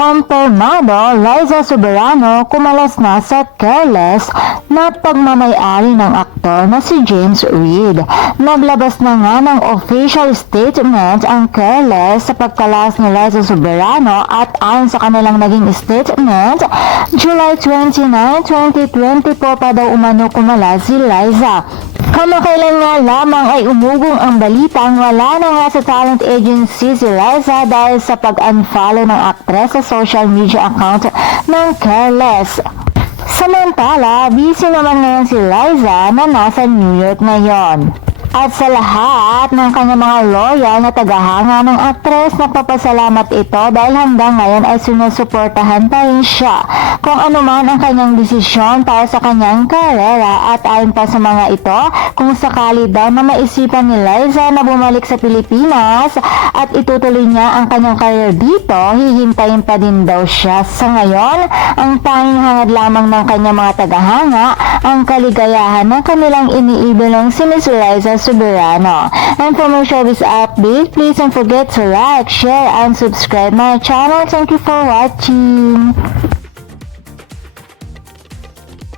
Kumpirmado, Liza Soberano kumalas na sa careless na pagmamayari ng aktor na si James Reid. Naglabas na nga ng official statement ang careless sa pagkalas ni Liza Soberano at ayon sa kanilang naging statement, July 29, 2024 pa daw umano kumalas si Liza. Kamakailan nga lamang ay umugong ang balitang wala na nga sa talent agency si Liza dahil sa pag-unfollow ng aktres sa social media account ng Careless. Samantala, busy naman ngayon si Liza na nasa New York ngayon. At sa lahat ng kanyang mga loyal na tagahanga ng aktres, nagpapasalamat ito dahil hanggang ngayon ay sinusuportahan pa rin siya kung ano man ang kanyang desisyon para sa kanyang karera. At ayon pa sa mga ito, kung sakali daw na maisipan ni Liza na bumalik sa Pilipinas at itutuloy niya ang kanyang career dito, hihintayin pa din daw siya. Sa ngayon, ang tanging hangad lamang ng kanyang mga tagahanga ang kaligayahan ng kanilang iniibilang si Miss Liza Soberano. And for more showbiz update, please don't forget to like, share, and subscribe my channel. Thank you for watching.